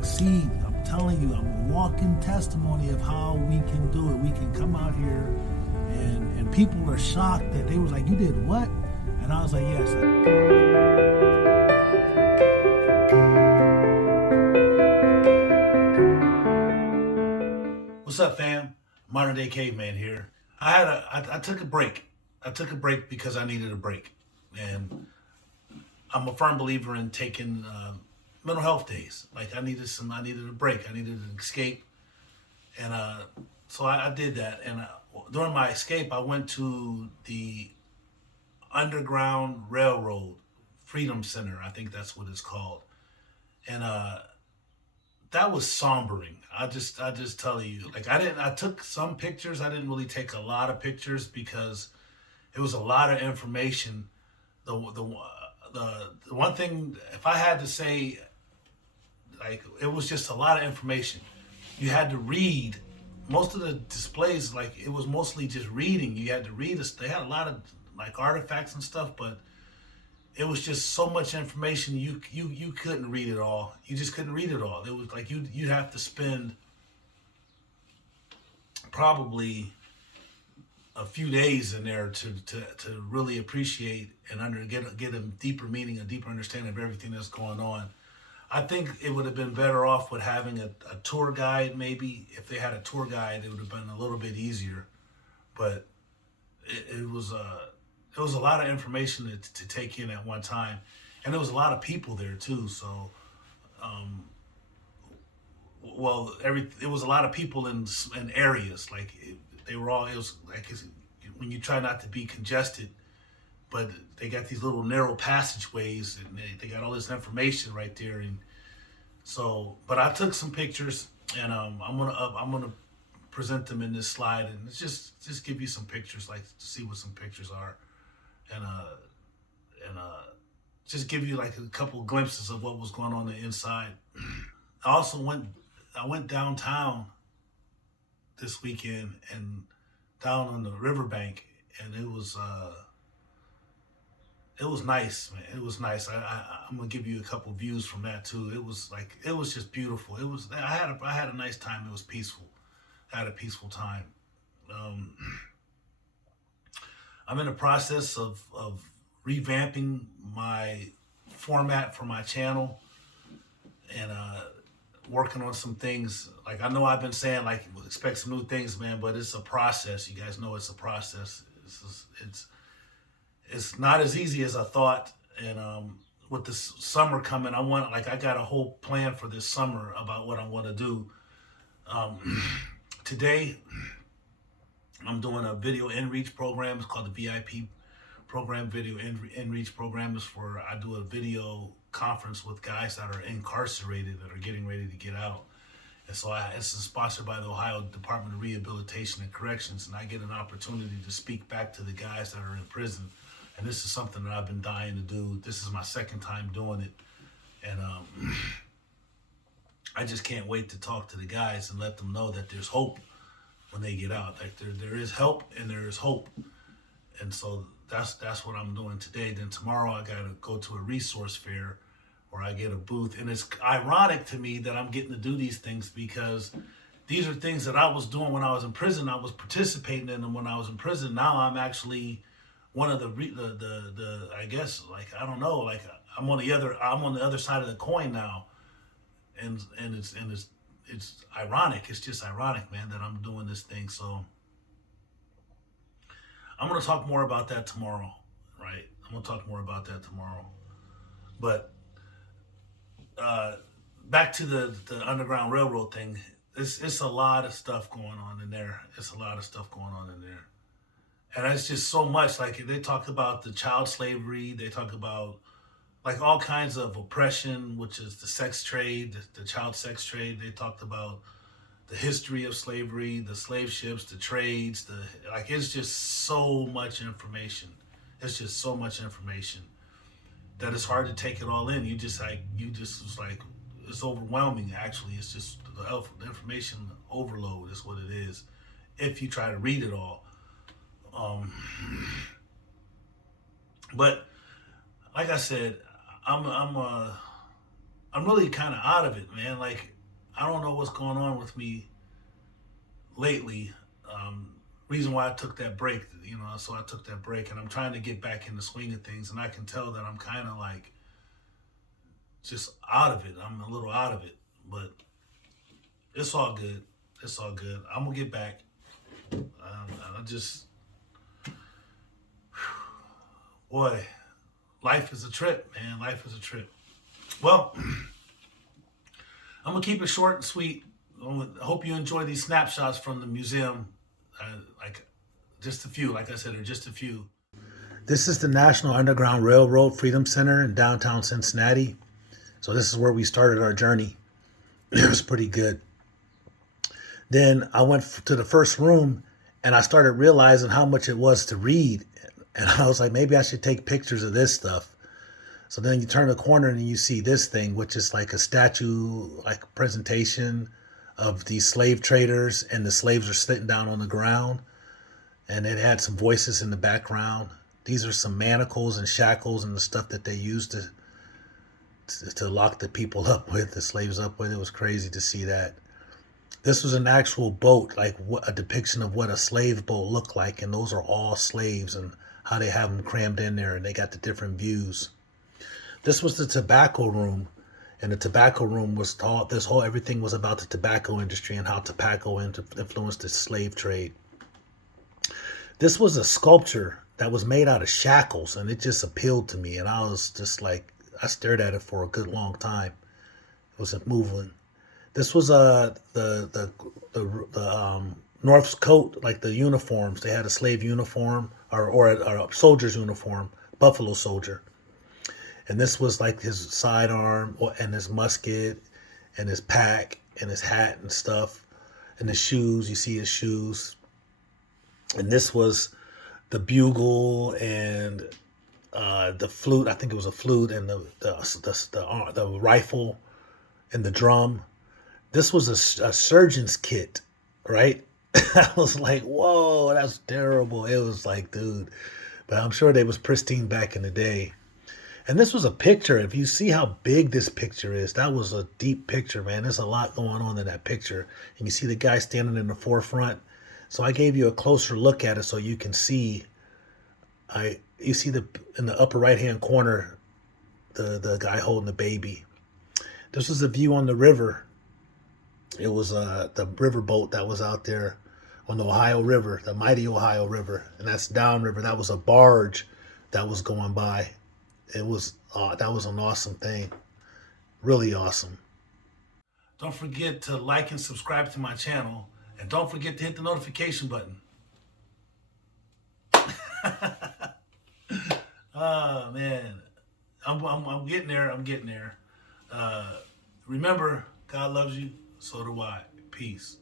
succeed. I'm telling you, I'm a walking testimony of how we can do it. We can come out here and people are shocked that they was like, you did what? And I was like, yes. What's up, fam? Modern Day Caveman here. I took a break. I took a break because I needed a break. And I'm a firm believer in taking mental health days. Like I needed a break. I needed an escape. And so I did that. And during my escape, I went to the Underground Railroad Freedom Center. I think that's what it's called. And that was sombering. I just tell you, like I took some pictures. I didn't really take a lot of pictures because it was a lot of information. The one thing, if I had to say, like, it was just a lot of information. You had to read. Most of the displays, like, it was mostly just reading. You had to read. They had a lot of like artifacts and stuff, but it was just so much information. You couldn't read it all. You just couldn't read it all. It was like you'd have to spend probably a few days in there to really appreciate and get a deeper meaning, a deeper understanding of everything that's going on. I think it would have been better off with having a tour guide. Maybe if they had a tour guide, it would have been a little bit easier. But it was a lot of information to take in at one time, and there was a lot of people there too. So, it was a lot of people in areas. Like it was like when you try not to be congested, but they got these little narrow passageways, and they got all this information right there. And so, but I took some pictures, and I'm gonna present them in this slide, and it's just give you some pictures, like to see what some pictures are, and just give you like a couple glimpses of what was going on the inside. I also went downtown this weekend and down on the riverbank, and it was nice, man. It was nice. I'm gonna give you a couple views from that too. It was just beautiful. I had a nice time. It was peaceful. I had a peaceful time. I'm in the process of revamping my format for my channel and working on some things. Like I know I've been saying, like, expect some new things, man, but it's a process. You guys know it's a process. It's not as easy as I thought. And with this summer coming, I got a whole plan for this summer about what I want to do. Today, I'm doing a video in-reach program. It's called the VIP program. Video in-reach program is where I do a video conference with guys that are incarcerated that are getting ready to get out. And so it's sponsored by the Ohio Department of Rehabilitation and Corrections, and I get an opportunity to speak back to the guys that are in prison. And this is something that I've been dying to do. This is my second time doing it. And I just can't wait to talk to the guys and let them know that there's hope when they get out. Like there is help and there is hope. And so that's what I'm doing today. Then tomorrow I gotta go to a resource fair where I get a booth. And it's ironic to me that I'm getting to do these things because these are things that I was doing when I was in prison. I was participating in them when I was in prison. Now I'm actually one of the I guess, like, I don't know, like I'm on the other side of the coin now. And it's ironic. It's just ironic, man, that I'm doing this thing. So I'm going to talk more about that tomorrow, right? I'm going to talk more about that tomorrow. But back to the Underground Railroad thing. It's a lot of stuff going on in there. It's a lot of stuff going on in there. And it's just so much. Like, they talk about the child slavery. They talk about like all kinds of oppression, which is the sex trade, the child sex trade. They talked about the history of slavery, the slave ships, the trades, it's just so much information. It's just so much information that it's hard to take it all in. It's overwhelming, actually. It's just the information overload is what it is if you try to read it all. But like I said, I'm I'm really kind of out of it, man. Like, I don't know what's going on with me lately. Reason why I took that break, so I took that break, and I'm trying to get back in the swing of things, and I can tell that I'm kind of like just out of it. I'm a little out of it, but it's all good. It's all good. I'm gonna get back. I just, boy, life is a trip, man. Life is a trip. Well, I'm gonna keep it short and sweet. I hope you enjoy these snapshots from the museum. Like just a few, like I said, are just a few. This is the National Underground Railroad Freedom Center in downtown Cincinnati. So this is where we started our journey. It was pretty good. Then I went to the first room and I started realizing how much it was to read. And I was like, maybe I should take pictures of this stuff. So then you turn the corner and you see this thing, which is like a statue, like presentation of these slave traders, and the slaves are sitting down on the ground, and it had some voices in the background. These are some manacles and shackles and the stuff that they used to lock the people up with, the slaves up with. It was crazy to see that. This was an actual boat, like a depiction of what a slave boat looked like, and those are all slaves and how they have them crammed in there, and they got the different views. This was the tobacco room, and the tobacco room was everything was about the tobacco industry and how tobacco influenced the slave trade. This was a sculpture that was made out of shackles, and it just appealed to me, and I was just like, I stared at it for a good long time. It wasn't moving. This was the North's coat, like the uniforms. They had a slave uniform or a soldier's uniform, buffalo soldier. And this was like his sidearm and his musket and his pack and his hat and stuff and his shoes. You see his shoes. And this was the bugle and the flute. I think it was a flute, and the rifle and the drum. This was a surgeon's kit, right? I was like, whoa, that's terrible. It was like, dude. But I'm sure they was pristine back in the day. And this was a picture. If you see how big this picture is, that was a deep picture, man. There's a lot going on in that picture. And you see the guy standing in the forefront. So I gave you a closer look at it so you can see. You see in the upper right-hand corner, the guy holding the baby. This was the view on the river. It was the river boat that was out there on the Ohio River, the mighty Ohio River. And that's downriver. That was a barge that was going by. It was that was an awesome thing. Really awesome. Don't forget to like and subscribe to my channel. And don't forget to hit the notification button. Oh, man. I'm getting there. I'm getting there. Remember, God loves you. So do I. Peace.